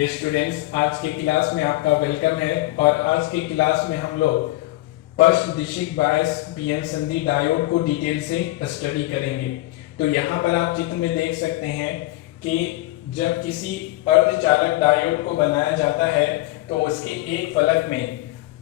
Students, आज के class में आपका वेलकम है। और आज के क्लास में हम लोग पश्चदिशिक बायस पीएन संधि डायोड को डिटेल से स्टडी करेंगे। तो यहाँ पर आप चित्र में देख सकते हैं कि जब किसी अर्धचालक डायोड को बनाया जाता है तो उसके एक फलक में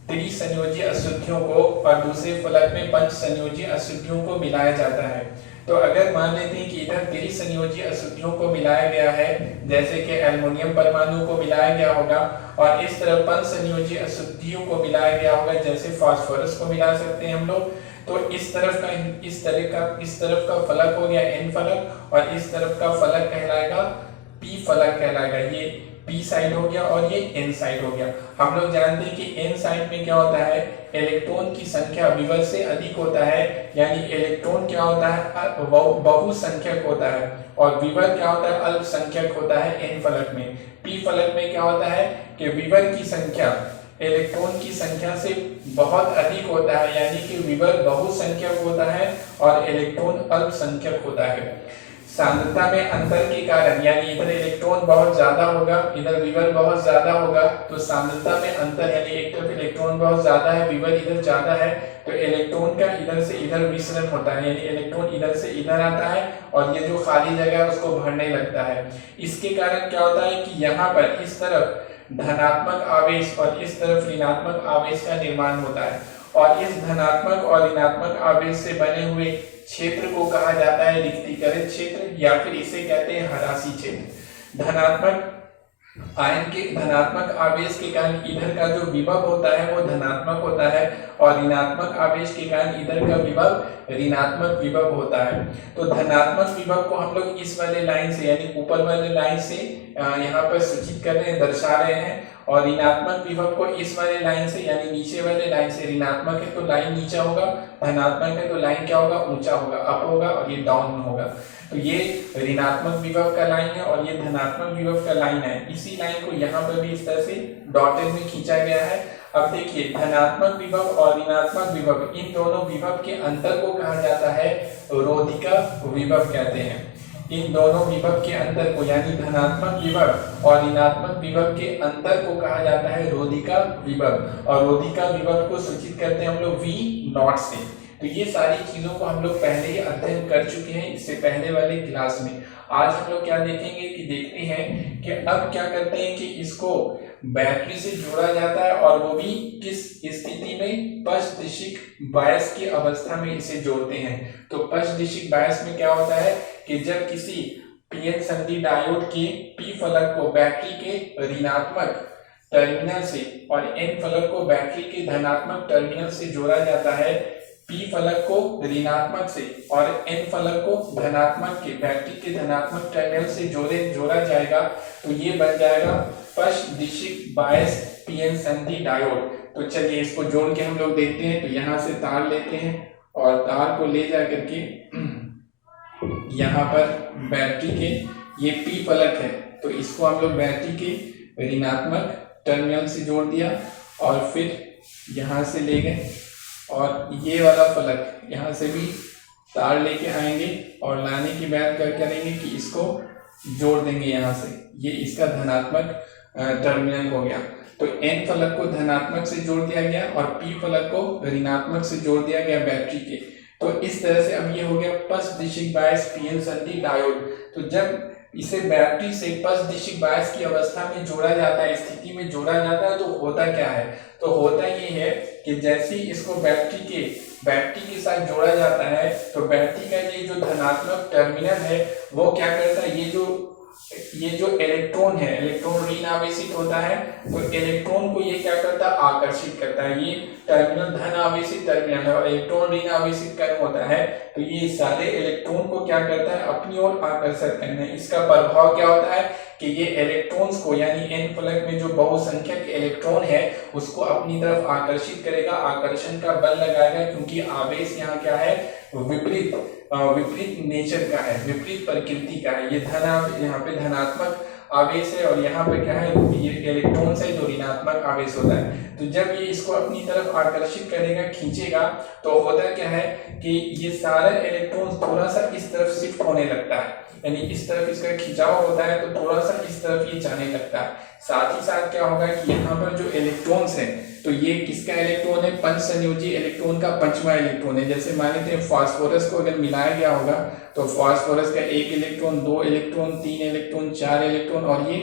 त्रिसंयोजी अशुद्धियों को और दूसरे फलक में पंचसंयोजी अशुद्धियों को मिलाया जाता है। तो अगर मान लेते हैं कि इधर त्रिसंयोजी अशुद्धियों को मिलाया गया है, जैसे कि एल्युमिनियम परमाणु को मिलाया गया होगा, और इस तरफ पंचसंयोजी अशुद्धियों को मिलाया गया होगा, जैसे फास्फोरस को मिला सकते हैं हम लोग। तो इस तरफ का फलक हो गया एन फलक, और इस तरफ का फलक कहलाएगा पी फलक कहलाएगा। ये पी साइड हो गया और ये एन साइड हो गया। हम लोग जानते हैं कि एन साइड में क्या होता है, इलेक्ट्रॉन की संख्या विवर से अधिक होता है, यानी इलेक्ट्रॉन क्या होता है, बहुसंख्यक होता है, और विवर क्या होता है, अल्पसंख्यक होता है एन फलक में। पी फलक में क्या होता है कि विवर की संख्या इलेक्ट्रॉन की संख्या से बहुत अधिक होता है, यानी कि विवर बहुसंख्यक होता है और इलेक्ट्रॉन अल्पसंख्यक होता है। सांद्रता में अंतर के कारण, यानी इधर इलेक्ट्रॉन बहुत ज्यादा होगा, इधर विवर बहुत ज्यादा होगा, तो सांद्रता में अंतर, यानी एक तरफ इलेक्ट्रॉन बहुत ज्यादा है, विवर इधर ज्यादा है, तो इलेक्ट्रॉन का इधर से इधर विसरण होता है, यानी इलेक्ट्रॉन इधर से इधर आता है और ये जो खाली जगह है उसको भरने लगता है। इसके कारण क्या होता है कि यहाँ पर इस तरफ धनात्मक आवेश और इस तरफ ऋणात्मक आवेश का निर्माण होता है, और इस धनात्मक और ऋणात्मक आवेश से बने हुए क्षेत्र को कहा जाता है रिक्तीकृत क्षेत्र, या फिर इसे कहते हैं हरासी क्षेत्र। धनात्मक आयन के धनात्मक आवेश के कारण इधर का जो विभव होता है वो धनात्मक होता है, और ऋणात्मक आवेश के कारण इधर का विभव ऋणात्मक विभव होता है। तो धनात्मक विभव को हम लोग इस वाले लाइन से, यानी ऊपर वाले लाइन से यहाँ पर सूचित कर रहे हैं, दर्शा रहे हैं, और ऋणात्मक विभव को इस वाले लाइन से, यानी नीचे वाले लाइन से। ऋणात्मक है तो लाइन नीचा होगा, धनात्मक है तो लाइन क्या होगा, ऊंचा होगा, अप होगा, और ये डाउन होगा। तो ये ऋणात्मक विभव का लाइन है और ये धनात्मक विभव का लाइन है। इसी लाइन को यहाँ पर भी इस तरह से डॉटेड में खींचा गया है। अब देखिए, धनात्मक विभव और ऋणात्मक विभव, इन दोनों विभव के अंतर को कहा जाता है रोधिका विभव कहते हैं। इन दोनों विभव के अंतर को, यानी धनात्मक विभव और ऋणात्मक विभव के अंतर को कहा जाता है रोधिका विभव, और रोधिका विभव को सूचित करते हैं हम लोग V नॉट से। तो ये सारी चीजों को हम लोग पहले ही अध्ययन कर चुके हैं इससे पहले वाले क्लास में। आज हम लोग क्या देखेंगे कि देखते हैं कि अब क्या करते हैं कि इसको बैटरी से जोड़ा जाता है, और वो भी किस स्थिति में, पश्चदिशिक बायस की अवस्था में इसे जोड़ते हैं। तो पश्चदिशिक बायस में क्या होता है कि जब किसी पीएन संधि डायोड के पी फलक को बैटरी के ऋणात्मक टर्मिनल से और एन फलक को बैटरी के धनात्मक टर्मिनल से जोड़ा जाता है, पी फलक को ऋणात्मक से और एन फलक को धनात्मक के बैटरी के धनात्मक टर्मिनल से जोड़ा जाएगा, तो ये बन जाएगा पश्चदिशिक बायस पीएन संधि डायोड। तो चलिए इसको जोड़ के हम लोग देखते हैं। तो यहाँ से तार लेते हैं और तार को ले जा करके यहाँ पर बैटरी के, ये पी फलक है, तो इसको हम लोग बैटरी के ऋणात्मक टर्मिनल से जोड़ दिया, और फिर यहाँ से ले गए, और ये वाला फलक यहाँ से भी तार लेके आएंगे, और लाने के बाद क्या करेंगे कि इसको जोड़ देंगे यहाँ से। ये इसका धनात्मक टर्मिनल हो गया। तो एन फलक को धनात्मक से जोड़ दिया गया और पी फलक को ऋणात्मक से जोड़ दिया गया बैटरी के। तो इस तरह से अब ये हो गया पश्चदिशिक बायस पीएन संधि डायोड। तो जब इसे बैटरी से पश्चदिशिक बायस की अवस्था में जोड़ा जाता है, स्थिति में जोड़ा जाता है, तो होता क्या है, तो होता ये है कि जैसे ही इसको बैटरी के साथ जोड़ा जाता है, तो बैटरी का ये जो धनात्मक टर्मिनल है वो क्या करता है, ये जो इलेक्ट्रॉन है, इलेक्ट्रॉन ऋण आवेशित होता है, तो इलेक्ट्रॉन को ये क्या करता है, आकर्षित करता है। ये टर्मिनल धन आवेशित टर्मिनल है और इलेक्ट्रॉन ऋण आवेशित कण होता है, तो ये सारे इलेक्ट्रॉन को क्या करता है, अपनी ओर आकर्षित करना है। इसका प्रभाव क्या होता है कि ये इलेक्ट्रॉन्स को, यानी एन फलक में जो बहुसंख्यक इलेक्ट्रॉन है उसको अपनी तरफ आकर्षित करेगा, आकर्षण का बल लगाएगा, क्योंकि आवेश यहाँ क्या है, विपरीत नेचर का है, विपरीत प्रकृति का है। ये यहाँ पे धनात्मक आवेश है, और यहाँ पे क्या है, ये इलेक्ट्रॉन्स है जो ऋणात्मक आवेश होता है। तो जब ये इसको अपनी तरफ आकर्षित करेगा, खींचेगा, तो होता क्या है कि ये सारा इलेक्ट्रॉन थोड़ा सा इस तरफ शिफ्ट होने लगता है। यानी इस तरफ इसका खिंचाव होता है तो थोड़ा सा इस तरफ ये जाने लगता है। साथ ही साथ क्या होगा कि यहाँ पर जो इलेक्ट्रॉन्स है तो ये किसका इलेक्ट्रॉन है, पंच संयोजी इलेक्ट्रॉन का पंचवा इलेक्ट्रॉन है। जैसे मान लेते हैं फास्फोरस को अगर मिलाया गया होगा तो फास्फोरस का 1 इलेक्ट्रॉन, 2 इलेक्ट्रॉन, 3 इलेक्ट्रॉन, 4 इलेक्ट्रॉन और ये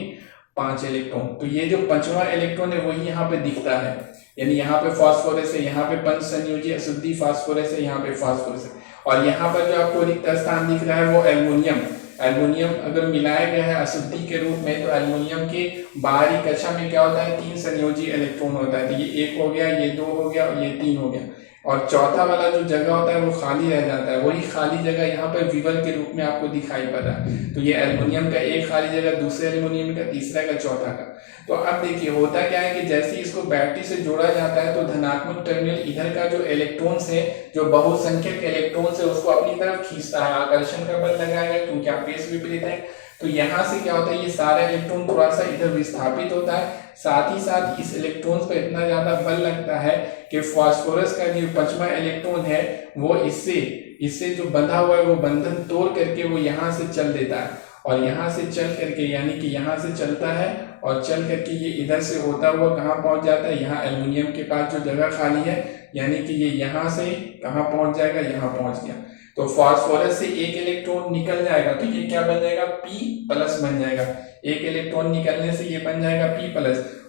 5 इलेक्ट्रॉन। तो ये जो पंचवा इलेक्ट्रॉन है वही यहाँ पे दिखता है, यानी यहाँ पे फास्फोरस है, यहाँ पे पंच संयोजी अशुद्धि फास्फोरस है, यहाँ पे फास्फोरस है। और यहाँ पर जो आपको रिक्त स्थान दिख रहा है वो एल्युमिनियम, एल्युमिनियम अगर मिलाया गया है अशुद्धि के रूप में तो एल्युमिनियम के बाहरी कक्षा में क्या होता है, 3 संयोजी इलेक्ट्रॉन होता है। तो ये 1 हो गया, ये 2 हो गया और ये 3 हो गया, और चौथा वाला जो जगह होता है वो खाली रह जाता है। वही खाली जगह यहाँ पर विवल के रूप में आपको दिखाई पड़ रहा है। तो ये एल्युमिनियम का एक खाली जगह, दूसरे एल्युमिनियम का, तीसरा का, चौथा का। तो अब देखिए होता क्या है कि जैसे इसको बैटरी से जोड़ा जाता है तो धनात्मक टर्मिनल इधर का जो इलेक्ट्रॉन्स है, जो बहुसंख्यक इलेक्ट्रॉन्स है उसको अपनी तरफ खींचता है, आकर्षण का बल लगाएगा क्योंकि आवेश विपरीत है। तो यहाँ से क्या होता है, ये सारा इलेक्ट्रॉन थोड़ा सा इधर विस्थापित होता है। साथ ही साथ इस इलेक्ट्रॉन्स पर इतना ज्यादा बल लगता है कि फास्फोरस का जो पांचवा इलेक्ट्रॉन है वो इससे जो बंधा हुआ है वो बंधन तोड़ करके वो यहाँ से चल देता है, और यहाँ से चल करके यानी कि यहाँ से चलता है और चल करके ये इधर से होता हुआ कहाँ पहुंच जाता है, यहाँ एल्युमिनियम के पास जो जगह खाली है, यानी कि ये यहाँ से कहाँ पहुंच जाएगा, यहाँ पहुंच गया। तो फास्फोरस से 1 इलेक्ट्रॉन निकल जाएगा तो ये क्या बन जाएगा, P+ बन जाएगा। 1 इलेक्ट्रॉन निकलने से ये बन जाएगा P+,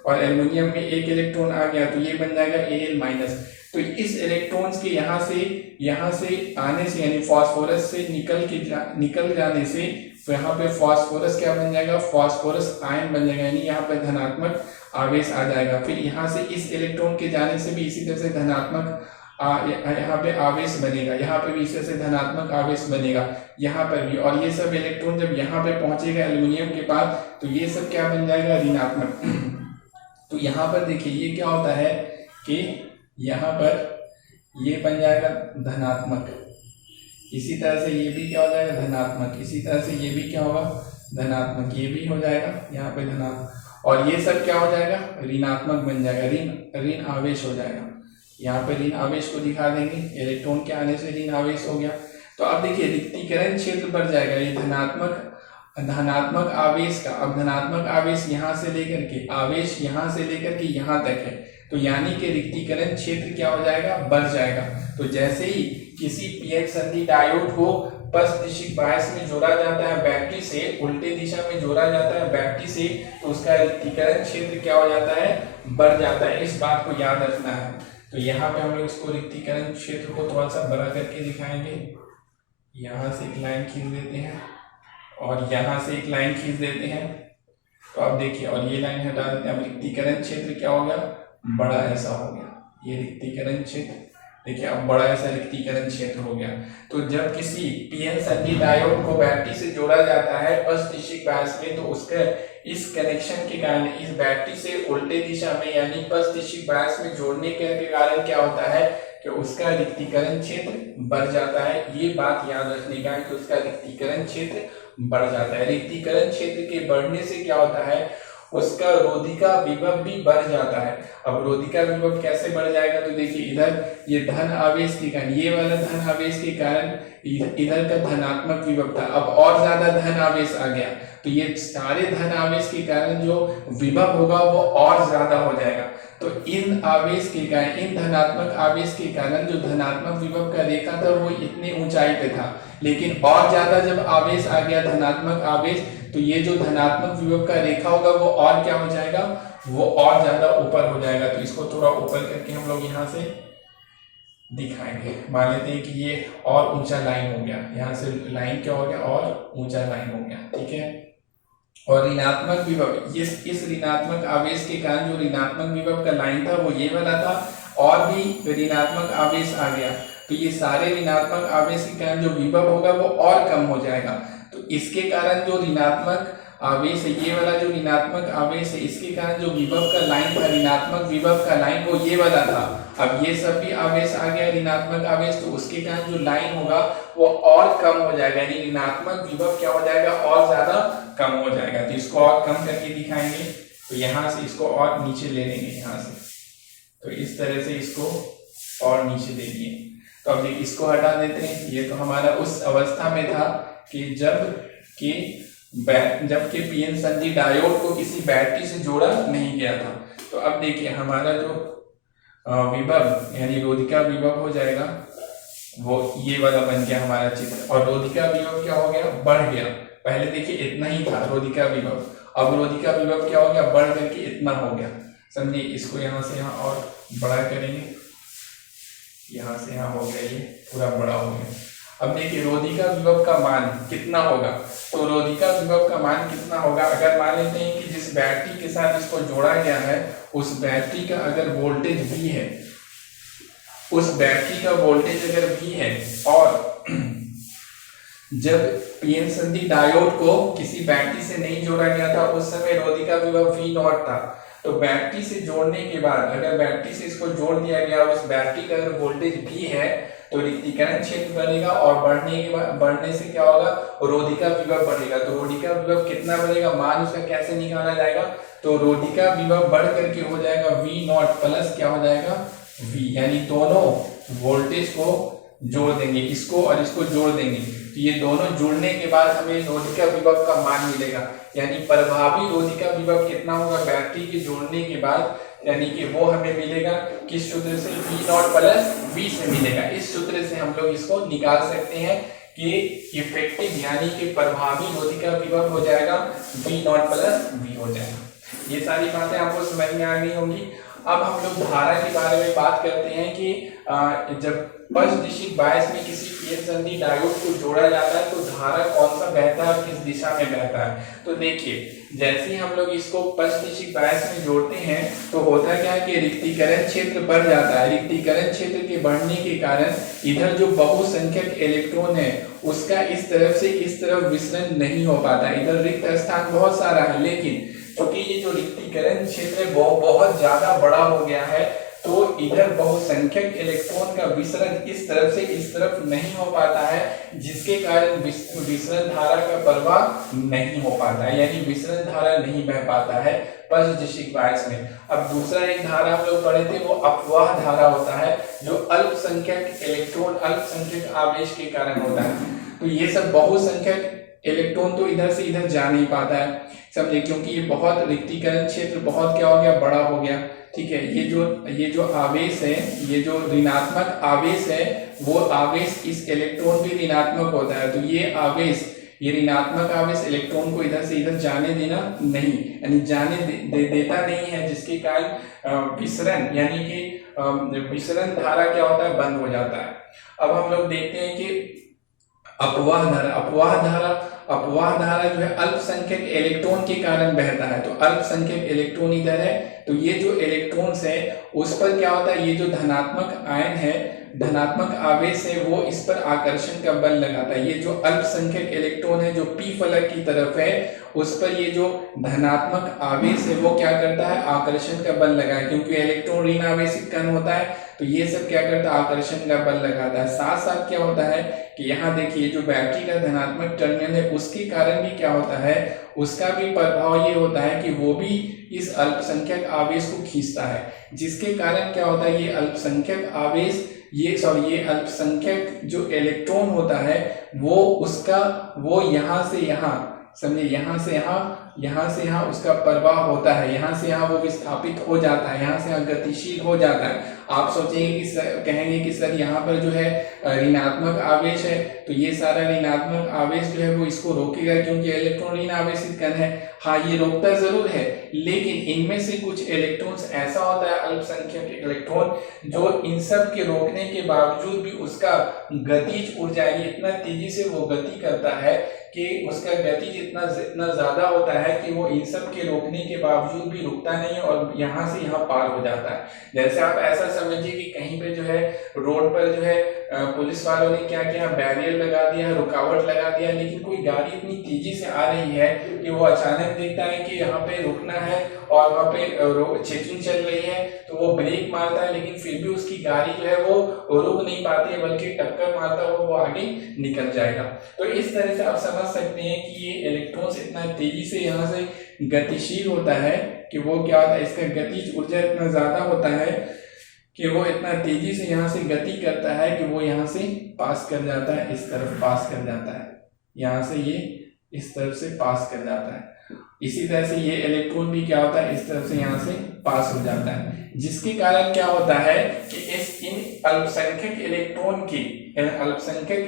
और एल्युमिनियम में 1 इलेक्ट्रॉन आ गया तो ये बन जाएगा Al-। तो इस इलेक्ट्रॉन्स के यहाँ से आने से यानी फास्फोरस से निकल जाने से यहाँ पे फास्फोरस क्या बन जाएगा, फास्फोरस आयन बन जाएगा, यानी यहाँ पे धनात्मक आवेश आ जाएगा। फिर यहाँ से इस इलेक्ट्रॉन के जाने से भी इसी तरह से धनात्मक यहाँ पे आवेश बनेगा, यहाँ पे भी इसी से धनात्मक आवेश बनेगा, यहाँ पर भी। और ये सब इलेक्ट्रॉन जब यहाँ पे पहुंचेगा एल्युमिनियम के पास तो ये सब क्या बन जाएगा, ऋणात्मक। तो यहाँ पर देखिए ये क्या होता है कि यहाँ पर ये बन जाएगा धनात्मक, इसी तरह से ये भी क्या हो जाएगा, धनात्मक, इसी तरह से ये भी क्या होगा, धनात्मक, ये भी हो जाएगा यहाँ पे धनात्मक, और ये सब क्या हो जाएगा, ऋणात्मक बन जाएगा, ऋण आवेश हो जाएगा। यहाँ पे ऋण आवेश को दिखा देंगे, इलेक्ट्रॉन के आने से ऋण आवेश हो गया। तो अब देखिए रिक्तीकरण क्षेत्र बढ़ जाएगा, ये धनात्मक आवेश का, अब धनात्मक आवेश यहाँ से लेकर के आवेश यहाँ से लेकर के यहाँ तक है, तो यानी कि रिक्तीकरण क्षेत्र क्या हो जाएगा, बढ़ जाएगा। तो जैसे ही किसी पीएन संधि डायोड को पश्चिम बायस में जोड़ा जाता है बैटरी से, उल्टे दिशा में जोड़ा जाता है बैटरी से, तो उसका रिक्तीकरण क्षेत्र क्या हो जाता है, बढ़ जाता है। इस बात को याद रखना है। तो यहाँ पे हम लोग इसको रिक्तीकरण क्षेत्र को थोड़ा सा बड़ा करके दिखाएंगे। यहाँ से एक लाइन खींच देते हैं और यहाँ से एक लाइन खींच देते हैं। तो अब देखिए, और ये लाइन हटा देते हैं। अब रिक्तीकरण क्षेत्र क्या हो गया, बड़ा ऐसा हो गया, ये रिक्तीकरण क्षेत्र देखिए अब बड़ा ऐसा रिक्तीकरण क्षेत्र हो गया। तो जब किसी पीएन संधि डायोड को बैटरी से जोड़ा जाता है पश्चिम बायस में, तो उसके इस कनेक्शन के कारण इस बैटरी से उल्टे दिशा में यानी पश्चिम बायस में जोड़ने के कारण क्या होता है कि उसका रिक्तीकरण क्षेत्र बढ़ जाता है। ये बात याद रखने का है कि उसका रिक्तीकरण क्षेत्र बढ़ जाता है। रिक्तीकरण क्षेत्र के बढ़ने से क्या होता है, उसका रोधिका विभव भी बढ़ जाता है। अब रोधिका विभव कैसे बढ़ जाएगा, तो देखिए इधर ये धन आवेश के कारण, ये वाला धन आवेश के कारण इधर का धनात्मक विभव था, अब और ज्यादा धन आवेश आ गया, तो ये सारे धन आवेश के कारण जो विभव होगा वो और ज्यादा हो जाएगा। तो इन आवेश के कारण, इन धनात्मक आवेश के कारण जो धनात्मक विभव का रेखा था वो इतनी ऊंचाई पे था, लेकिन और ज्यादा जब आवेश आ गया धनात्मक आवेश, तो ये जो धनात्मक विभव का रेखा होगा वो और क्या हो जाएगा, वो और ज्यादा ऊपर हो जाएगा। तो इसको थोड़ा ऊपर करके हम लोग यहाँ से दिखाएंगे। मान लेते हैं कि ये और ऊंचा लाइन हो गया, यहाँ से लाइन क्या हो गया, और ऊंचा लाइन हो गया, ठीक है। और ऋणात्मक विभव, इस ऋणात्मक आवेश के कारण जो ऋणात्मक विभव का लाइन था वो ये वाला था, और भी ऋणात्मक आवेश आ गया, तो ये सारे ऋणात्मक आवेश के कारण जो विभव होगा वो और कम हो जाएगा। तो इसके कारण जो ऋणात्मक आवेश है, ये वाला जो ऋणात्मक आवेश है, इसके कारण जो विभव का लाइन था, ऋणात्मक विभव का लाइन वो ये वाला था। अब ये सब भी आवेश आ गया ऋणात्मक आवेश, तो उसके कारण जो लाइन होगा वो और कम हो जाएगा, यानी ऋणात्मक विभव क्या हो जाएगा, और ज्यादा कम हो जाएगा। तो इसको और कम करके दिखाएंगे। तो यहाँ से इसको और नीचे ले लेंगे, यहाँ से, तो इस तरह से इसको और नीचे ले लिए। तो अब इसको हटा देते हैं। ये तो हमारा उस अवस्था में था कि जब कि जबकि पीएन संधि डायोड को किसी बैटरी से जोड़ा नहीं गया था। तो अब देखिए हमारा जो विभव यानी रोधिका विभव हो जाएगा वो ये वाला बन गया हमारा चित्र, और रोधिका विभव क्या हो गया, बढ़ गया। पहले देखिए इतना ही था रोधिका विभव, अब रोधिका विभव क्या हो गया, बढ़ करके इतना हो गया। समझिए, इसको यहाँ से यहाँ और बड़ा करेंगे, यहाँ से यहाँ हो गया, ये पूरा बड़ा हो गया। अब देखिए रोधिका विभव का मान कितना होगा, तो रोधिका विभव का मान कितना होगा, अगर मान लेते हैं कि जिस बैटरी के साथ इसको जोड़ा गया है उस बैटरी का अगर वोल्टेज V है, उस बैटरी का वोल्टेज अगर V है, और जब पीएन संधि डायोड को किसी बैटरी से नहीं जोड़ा गया था उस समय रोधिका विभव V0 था। तो बैटरी से जोड़ने के बाद अगर बैटरी से इसको जोड़ दिया गया, उस बैटरी का अगर वोल्टेज V है तो रिक्तीकरण क्षेत्र बढ़ेगा, और बढ़ने के बाद बढ़ने से क्या होगा, रोधिका विभव बढ़ेगा। तो रोधिका विभव कितना बढ़ेगा, मान उसका कैसे निकाला जाएगा, तो रोधिका विभव बढ़ करके हो जाएगा V0 प्लस क्या हो जाएगा V, यानी दोनों वोल्टेज को जोड़ देंगे, इसको और इसको जोड़ देंगे, तो ये दोनों जुड़ने के बाद हमें रोधिका विभव का मान मिलेगा। यानी प्रभावी रोधिका विभव कितना होगा बैटरी के जोड़ने के बाद, यानी कि वो हमें मिलेगा किस सूत्र से, V0 प्लस V से मिलेगा। इस सूत्र से हम लोग इसको निकाल सकते हैं कि इफेक्टिव यानी कि प्रभावी रोधिका विभव हो जाएगा V0 प्लस V हो जाएगा। ये सारी बातें आपको समझ में आ गई होंगी। अब हम लोग धारा के बारे में बात करते हैं कि जब पक्षदिशिक बायस में किसी पीएन संधि डायोड को जोड़ा जाता है तो धारा कौन सा बहता है और किस दिशा में बहता है। तो देखिए जैसे ही हम लोग इसको पक्षदिशिक बायस में जोड़ते हैं तो होता क्या है कि रिक्तीकरण क्षेत्र बढ़ जाता है। रिक्तीकरण क्षेत्र के बढ़ने के कारण इधर जो बहुसंख्यक इलेक्ट्रॉन है उसका इस तरफ से इस तरफ विसरण नहीं हो पाता। इधर रिक्त स्थान बहुत सारा है, लेकिन क्योंकि ये जो रिक्तीकरण क्षेत्र है वो बहुत ज्यादा बड़ा हो गया है तो इधर बहुसंख्यक इलेक्ट्रॉन का विसरण इस तरफ से इस तरफ नहीं हो पाता है, जिसके कारण विसरण धारा का प्रवाह नहीं हो पाता है, यानी विसरण धारा नहीं बह पाता है पक्षदिशिक बायस में। अब दूसरा एक धारा हम लोग पढ़े थे वो अपवाह धारा होता है, जो अल्पसंख्यक इलेक्ट्रॉन अल्पसंख्यक आवेश के कारण होता है। तो ये सब बहुसंख्यक इलेक्ट्रॉन तो इधर से इधर जा नहीं पाता है, समझे, क्योंकि ये बहुत रिक्तीकरण क्षेत्र बहुत क्या हो गया, बड़ा हो गया। ठीक है, ये जो आवेश है, ये जो ऋणात्मक आवेश है वो आवेश इस इलेक्ट्रॉन भी ऋणात्मक होता है। तो ये आवेश, ये ऋणात्मक आवेश इलेक्ट्रॉन को इधर से इधर जाने देना नहीं, यानी जाने देता नहीं है, जिसके कारण विसरण यानी कि विसरण धारा क्या होता है, बंद हो जाता है। अब हम लोग देखते हैं कि अपवाह धारा जो है अल्पसंख्यक इलेक्ट्रॉन के कारण बहता है। तो अल्पसंख्यक इलेक्ट्रॉन इधर है तो ये जो इलेक्ट्रॉन्स है उस पर क्या होता है, ये जो धनात्मक आयन है, धनात्मक आवेश है, वो इस पर आकर्षण का बल लगाता है। ये जो अल्पसंख्यक इलेक्ट्रॉन है जो पी फलक की तरफ है उस पर ये जो धनात्मक आवेश है वो क्या करता है, आकर्षण का बल लगाए, क्योंकि इलेक्ट्रॉन ऋण आवेशित कण होता है तो ये सब क्या करता है, आकर्षण का बल लगाता है। साथ साथ क्या होता है कि यहाँ देखिए जो बैटरी का धनात्मक टर्मिनल है उसके कारण भी क्या होता है, उसका भी प्रभाव ये होता है कि वो भी इस अल्पसंख्यक आवेश को खींचता है, जिसके कारण क्या होता है, ये अल्पसंख्यक आवेश ये अल्पसंख्यक जो इलेक्ट्रॉन होता है वो यहाँ से यहाँ, समझे, यहाँ से यहाँ उसका प्रवाह होता है, यहाँ से यहाँ वो विस्थापित हो जाता है, यहाँ से यहाँ गतिशील हो जाता है। आप सोचेंगे कि कहेंगे कि सर यहाँ पर जो है ऋणात्मक आवेश है तो ये सारा ऋणात्मक आवेश जो है वो इसको रोकेगा क्योंकि इलेक्ट्रॉन ऋण आवेशित कण है। हाँ, ये रोकता जरूर है, लेकिन इनमें से कुछ इलेक्ट्रॉन्स ऐसा होता है अल्पसंख्यक इलेक्ट्रॉन जो इन सब के रोकने के बावजूद भी उसका गतिज ऊर्जा इतना तेजी से वो गति करता है कि उसका गतिज इतना ज्यादा होता है कि वो इन सब के रोकने के बावजूद भी रुकता नहीं और यहाँ से यहाँ पार हो जाता है। जैसे आप ऐसा समझिए कि कहीं पे जो है रोड पर जो है पुलिस वालों ने क्या किया, बैरियर लगा दिया, रुकावट लगा दिया, लेकिन कोई गाड़ी इतनी तेजी से आ रही है कि वो अचानक देखता है कि यहाँ पे रुकना है और वहाँ पे चेकिंग चल रही है तो वो ब्रेक मारता है, लेकिन फिर भी उसकी गाड़ी जो है वो रुक नहीं पाती है बल्कि टक्कर मारता हुआ वो आगे निकल जाएगा। तो इस तरह से आप समझ सकते हैं कि ये इलेक्ट्रॉन्स इतना तेजी से यहाँ से गतिशील होता है कि वो क्या होता है, इसका गतिज ऊर्जा इतना ज्यादा होता है कि वो इतना तेजी से यहाँ से गति करता है कि वो यहाँ से पास कर जाता है, इस तरफ पास कर जाता है, यहाँ से ये इस तरफ से पास कर जाता है। इसी तरह से ये इलेक्ट्रॉन भी क्या होता है, इस तरफ से यहाँ से पास हो जाता है, जिसके कारण क्या होता है कि इन अल्पसंख्यक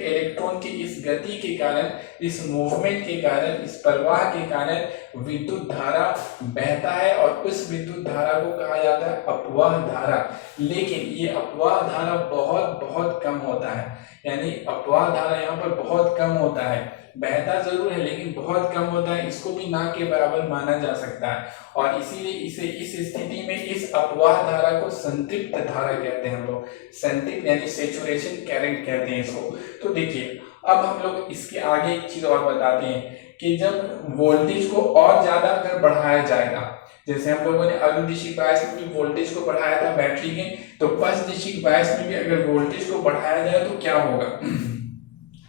इलेक्ट्रॉन की इस गति के कारण, इस मूवमेंट के कारण, इस प्रवाह के कारण विद्युत धारा बहता है और उस विद्युत धारा को कहा जाता है अपवाह धारा। लेकिन ये अपवाह धारा बहुत बहुत कम होता है, यानी अपवाह धारा यहाँ पर बहुत कम होता है, बहता जरूर है लेकिन बहुत कम होता है, इसको भी ना के बराबर माना जा सकता है। और इसीलिए इसे इस स्थिति में इस अपवाह धारा को संतृप्त धारा कहते हैं हम लोग, संतृप्त यानी सैचुरेशन करंट कहते हैं इसको। तो देखिए अब हम लोग इसके आगे एक चीज और बताते हैं कि जब वोल्टेज को और ज्यादा अगर बढ़ाया जाएगा, जैसे हम लोगों ने अनुदिशिक बायस में भी वोल्टेज को बढ़ाया था बैटरी के, तो पश्चदिशिक बायस में भी अगर वोल्टेज को बढ़ाया जाए तो क्या होगा।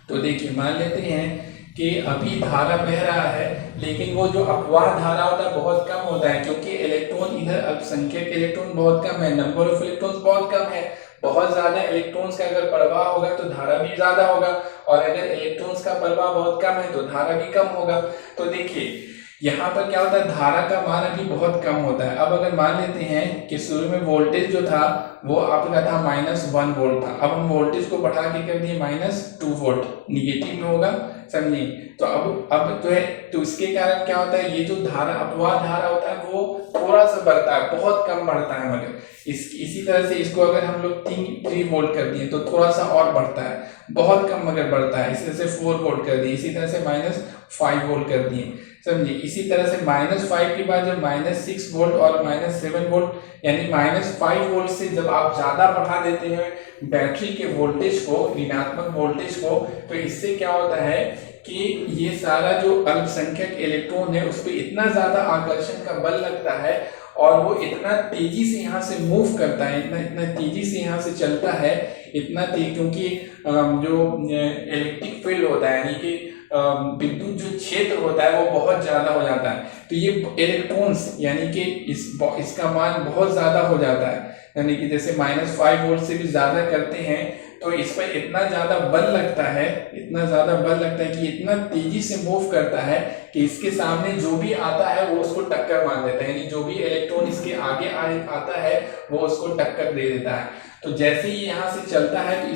तो देखिए मान लेते हैं कि अभी धारा बह रहा है, लेकिन वो जो अपवाह धारा होता है बहुत कम होता है, क्योंकि इलेक्ट्रॉन इधर अल्पसंख्यक इलेक्ट्रॉन बहुत कम है, नंबर ऑफ इलेक्ट्रॉन्स बहुत कम है। बहुत ज्यादा इलेक्ट्रॉन्स का अगर प्रवाह होगा तो धारा भी ज्यादा होगा, और अगर इलेक्ट्रॉन्स का प्रवाह बहुत कम है तो धारा भी कम होगा। तो देखिए यहाँ पर क्या होता है, धारा का मान अभी बहुत कम होता है। अब अगर मान लेते हैं कि शुरू में वोल्टेज जो था वो आपका था -1 वोल्ट था, अब हम वोल्टेज को बढ़ा के कर दिए -2 वोल्ट, निगेटिव में होगा, समझिए। तो अब जो है, तो इसके कारण क्या होता है, ये जो धारा अपवाह धारा होता है वो थोड़ा सा बढ़ता है, बहुत कम बढ़ता है, मगर इसी तरह से इसको अगर हम लोग 3 वोल्ट कर दिए तो थोड़ा सा और बढ़ता है, बहुत कम मगर बढ़ता है। इसी तरह से 4 वोल्ट कर दिए, इसी तरह से -5 वोल्ट कर दिए, समझिए। इसी तरह से -5 के बाद जब -6 वोल्ट और -7 वोल्ट, यानी -5 वोल्ट से जब आप ज्यादा बढ़ा देते हैं बैटरी के वोल्टेज को, ऋणात्मक वोल्टेज को, तो इससे क्या होता है कि ये सारा जो अल्पसंख्यक इलेक्ट्रॉन है उस पर इतना ज्यादा आकर्षण का बल लगता है और वो इतना तेजी से यहाँ से मूव करता है, इतना तेजी से यहाँ से चलता है, इतना तेज, क्योंकि जो इलेक्ट्रिक फील्ड होता है, यानी कि विद्युत जो क्षेत्र होता है वो बहुत ज्यादा हो जाता है। तो ये इलेक्ट्रॉन्स यानी कि इसका मान बहुत ज्यादा हो जाता है, यानी कि जैसे -5 वोल्ट से भी ज्यादा करते हैं तो इस पर इतना ज्यादा बल लगता है, इतना ज्यादा बल लगता है कि इतना तेजी से मूव करता है कि इसके सामने जो भी आता है वो उसको टक्कर मार देता है, यानी जो भी इलेक्ट्रॉन इसके आगे आता है वो उसको टक्कर दे देता है। तो जैसे ही यहाँ से चलता है तो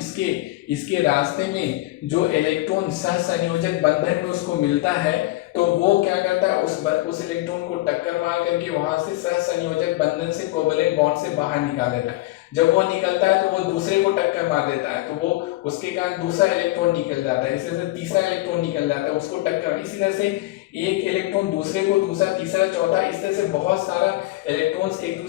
इसके रास्ते में जो इलेक्ट्रॉन सहसंयोजक बंधन में उसको मिलता है तो वो क्या करता है, उस इलेक्ट्रॉन को टक्कर मार करके वहां से सहसंयोजक बंधन से, कोवलेंट बॉन्ड से बाहर निकाल देता है। जब वो निकलता है तो वो दूसरे को टक्कर मार देता है, तो वो उसके कारण दूसरा इलेक्ट्रॉन निकल जाता है, इसी तरह से तीसरा इलेक्ट्रॉन निकल जाता है, उसको टक्कर, इसी तरह से एक इलेक्ट्रॉन दूसरे को, दूसरा, तीसरा, चौथा, इस तरह से बहुत सारा इलेक्ट्रॉन्स एक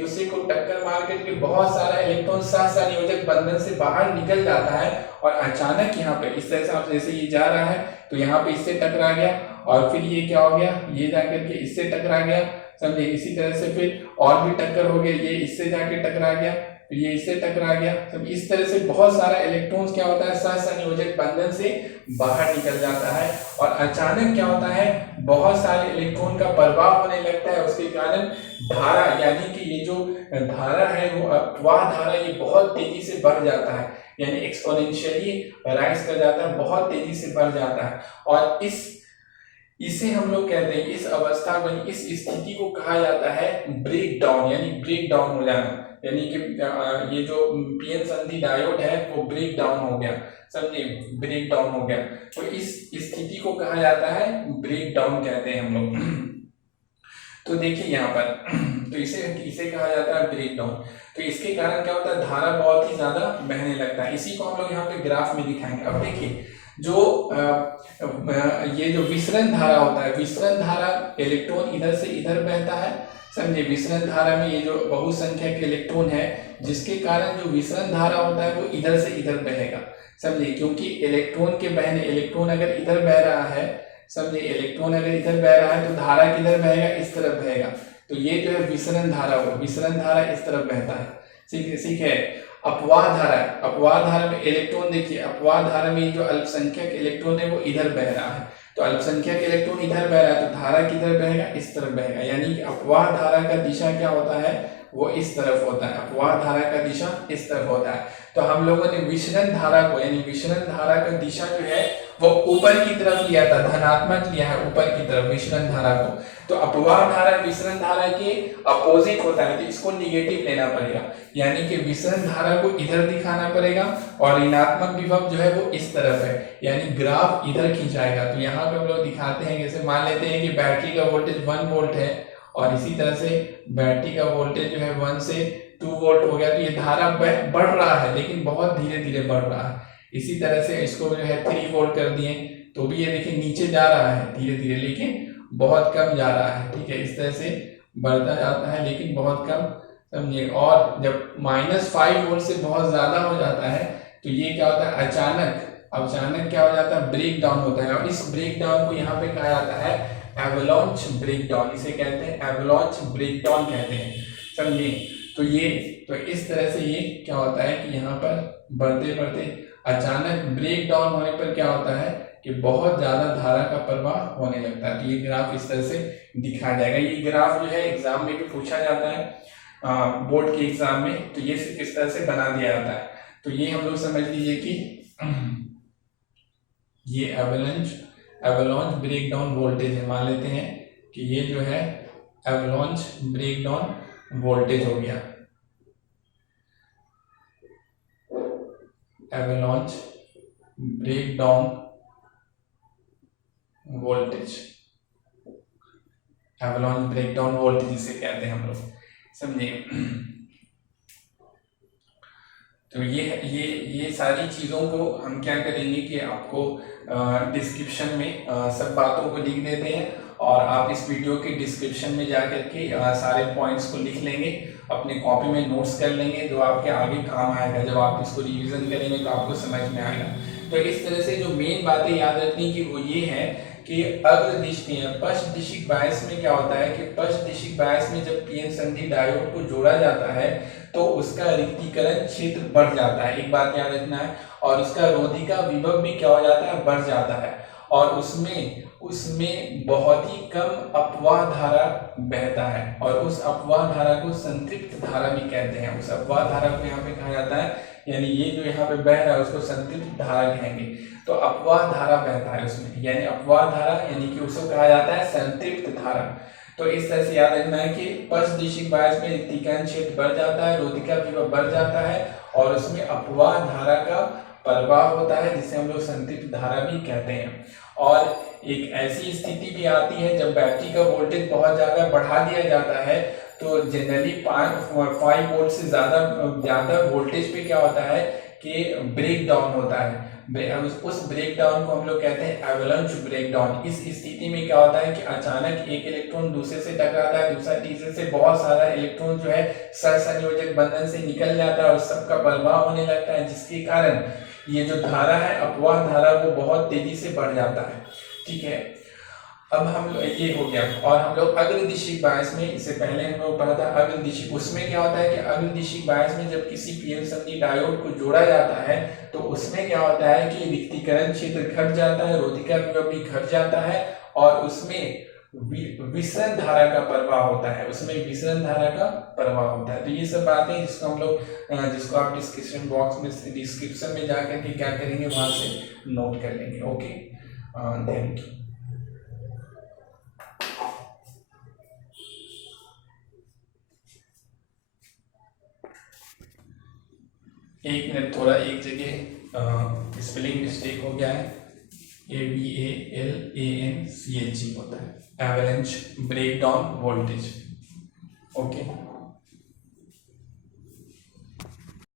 दूसरे को टक्कर मार करके बहुत सारा इलेक्ट्रॉन सहसंयोजक बंधन से बाहर निकल जाता है। और अचानक यहाँ पे इस तरह से आप जैसे ये जा रहा है तो यहाँ पे इससे टकरा गया और फिर ये क्या हो गया, ये जाकर के इससे टकरा गया, समझे। इसी तरह से फिर और भी टक्कर हो गया, ये इससे जाके टकरा गया, फिर ये इससे टकरा गया। तो इस तरह से बहुत सारा इलेक्ट्रॉन्स क्या होता है, सहसंयोजक बंधन से बाहर निकल जाता है और अचानक क्या होता है, बहुत सारे इलेक्ट्रॉन का प्रवाह होने लगता है। उसके कारण धारा, यानी कि ये जो धारा है वो अपवाह धारा, ये बहुत तेजी से बढ़ जाता है, यानी एक्सपोनेंशियली राइज कर जाता है, बहुत तेजी से बढ़ जाता है। और इसे हम लोग कहते हैं, इस अवस्था को, इस स्थिति को कहा जाता है ब्रेक डाउन, यानी ब्रेक डाउन हो जाना, यानी कि ये जो पीएन संधि डायोड है वो ब्रेक डाउन हो गया, समझे, ब्रेक डाउन हो गया। तो इस स्थिति को कहा जाता है ब्रेक डाउन कहते हैं हम लोग। तो देखिए यहाँ पर, तो इसे कहा जाता है ब्रेक डाउन। तो इसके कारण क्या होता है, धारा बहुत ही ज्यादा बहने लगता है। इसी को हम लोग यहाँ पे ग्राफ में दिखाएंगे। अब देखिए जो ये जो विसरण धारा होता है, विसरण धारा इलेक्ट्रॉन इधर से इधर बहता है, समझे। विसरण धारा में ये जो बहुसंख्यक इलेक्ट्रॉन है, जिसके कारण जो विसरण धारा होता है वो इधर से इधर बहेगा, समझे। क्योंकि इलेक्ट्रॉन अगर इधर बह रहा है, समझे, इलेक्ट्रॉन अगर इधर बह रहा है तो धारा किधर बहेगा, इस तरफ बहेगा। तो ये जो है विसरण धारा होगा, विसरण धारा इस तरफ बहता है, ठीक है। अपवाह धारा में इलेक्ट्रॉन, देखिए अपवाह धारा में जो अल्पसंख्यक इलेक्ट्रॉन है वो इधर बह रहा है, तो अल्पसंख्यक इलेक्ट्रॉन इधर बह रहा है तो धारा किधर बहेगा, इस तरफ बहेगा। यानी कि अपवाह धारा का दिशा क्या होता है, वो इस तरफ होता है, अपवाह धारा का दिशा इस तरफ होता है। तो हम लोगों ने विचलन धारा को यानी विचलन धारा का दिशा जो है वो ऊपर की तरफ लिया था, धनात्मक लिया है ऊपर की तरफ विचलन धारा को। तो अपवाह धारा विचलन धारा के अपोजिट होता है, तो इसको निगेटिव लेना पड़ेगा, यानी कि विचलन धारा को इधर दिखाना पड़ेगा और ऋणात्मक विभव जो है वो इस तरफ है, यानी ग्राफ इधर खिंचाएगा। तो यहाँ पे हम लोग दिखाते हैं, जैसे मान लेते हैं कि बैटरी का वोल्टेज 1 वोल्ट है और इसी तरह से बैटरी का वोल्टेज जो है 1 से 2 वोल्ट हो गया। तो ये धारा बढ़ रहा है लेकिन बहुत धीरे धीरे बढ़ रहा है। इसी तरह से इसको जो है 3 वोल्ट कर दिए तो भी ये देखिए नीचे जा रहा है धीरे धीरे, लेकिन बहुत कम जा रहा है। ठीक है, इस तरह से बढ़ता जाता है लेकिन बहुत कम, समझिए। और जब -5 वोल्ट से बहुत ज्यादा हो जाता है तो ये क्या होता है, अचानक क्या हो जाता है, ब्रेक डाउन होता है। और इस ब्रेक डाउन को यहाँ पे कहा जाता है एवलांच ब्रेक डाउन, इसे कहते हैं एवलांच ब्रेक डाउन कहते हैं, समझिए। तो इस तरह से ये क्या होता है कि यहाँ पर बढ़ते बढ़ते अचानक ब्रेक डाउन होने पर क्या होता है कि बहुत ज्यादा धारा का प्रवाह होने लगता है। तो ये ग्राफ इस तरह से दिखाया जाएगा। ये ग्राफ जो है एग्जाम में भी पूछा जाता है, बोर्ड के एग्जाम में, तो ये इस तरह से बना दिया जाता है। तो ये हम लोग समझ लीजिए कि ये एवलांच ब्रेक डाउन वोल्टेज है। मान लेते हैं कि ये जो है एवलांच ब्रेक डाउन वोल्टेज हो गया, avalanche breakdown voltage, avalanche breakdown voltage जिसे कहते हैं हम लोग, समझिए। तो ये सारी चीज़ों को हम क्या करेंगे कि आपको डिस्क्रिप्शन में सब बातों को लिख देते हैं और आप इस वीडियो के डिस्क्रिप्शन में जाकर के सारे पॉइंट्स को लिख लेंगे, अपने कॉपी में नोट्स कर लेंगे, जो आपके आगे काम आएगा। जब आप इसको रिवीजन करेंगे तो आपको समझ में आएगा। तो इस तरह से जो मेन बातें याद रखनी की वो ये है कि अग्रदिशी पश्च दिशिक बायस में क्या होता है कि पश्च दिशिक बायस में जब पीएन संधि डायोड को जोड़ा जाता है तो उसका रिक्तीकरण क्षेत्र बढ़ जाता है, एक बात याद रखना है। और उसका रोधिका विभव भी क्या हो जाता है, बढ़ जाता है। और उसमें बहुत ही कम अपवाह धारा बहता है और उस अपवाह धारा को संतृप्त धारा भी कहते हैं। उस अपवाह धारा को यहाँ पे कहा जाता है, यानी ये जो यहाँ पे बह रहा है उसको संतृप्त धारा कहेंगे। तो अपवाह धारा बहता है उसमें, यानी अपवाह धारा यानी कि उसको कहा जाता है संतृप्त धारा। तो इस तरह से याद रखना है कि पश्च दिशिक बायस में रिक्तीकरण क्षेत्र बढ़ जाता है, रोधिका विभव बढ़ जाता है और उसमें अपवाह धारा का प्रवाह होता है जिसे हम लोग संतृप्त धारा भी कहते हैं। और एक ऐसी स्थिति भी आती है जब बैटरी का वोल्टेज बहुत ज्यादा बढ़ा दिया जाता है तो जनरली 5 वोल्ट से ज्यादा वोल्टेज पे क्या होता है कि ब्रेक डाउन होता है। उस ब्रेक डाउन को हम लोग कहते हैं एवलांच ब्रेक डाउन। इस स्थिति में क्या होता है कि अचानक एक इलेक्ट्रॉन दूसरे से टकराता है, दूसरा तीसरे से, बहुत सारा इलेक्ट्रॉन जो है सहसंयोजक बंधन से निकल जाता है और सबका प्रवाह होने लगता है, जिसके कारण ये जो धारा है अपवाह धारा वो बहुत तेजी से बढ़ जाता है। ठीक है, अब हम लोग ये हो गया। और हम लोग अग्रदिशिक बायस में, इससे पहले हम लोग पढ़ा था अग्रदिशिक, उसमें क्या होता है कि अग्रदिशिक बायस में जब किसी पीएन संधि डायोड को जोड़ा जाता है तो उसमें क्या होता है कि रिक्तीकरण क्षेत्र घट जाता है, रोधिका विभव भी घट जाता है और उसमें विसरण धारा का प्रवाह होता है, उसमें विसरण धारा का प्रवाह होता है। तो ये सब बातें जिसको हम लोग जिसको आप डिस्क्रिप्शन बॉक्स में डिस्क्रिप्शन में जाकर के क्या करेंगे वहां से नोट कर लेंगे। Okay, thank you. एक मिनट, थोड़ा एक जगह स्पेलिंग मिस्टेक हो गया है, AVALANCHE होता है, avalanche breakdown voltage. Okay.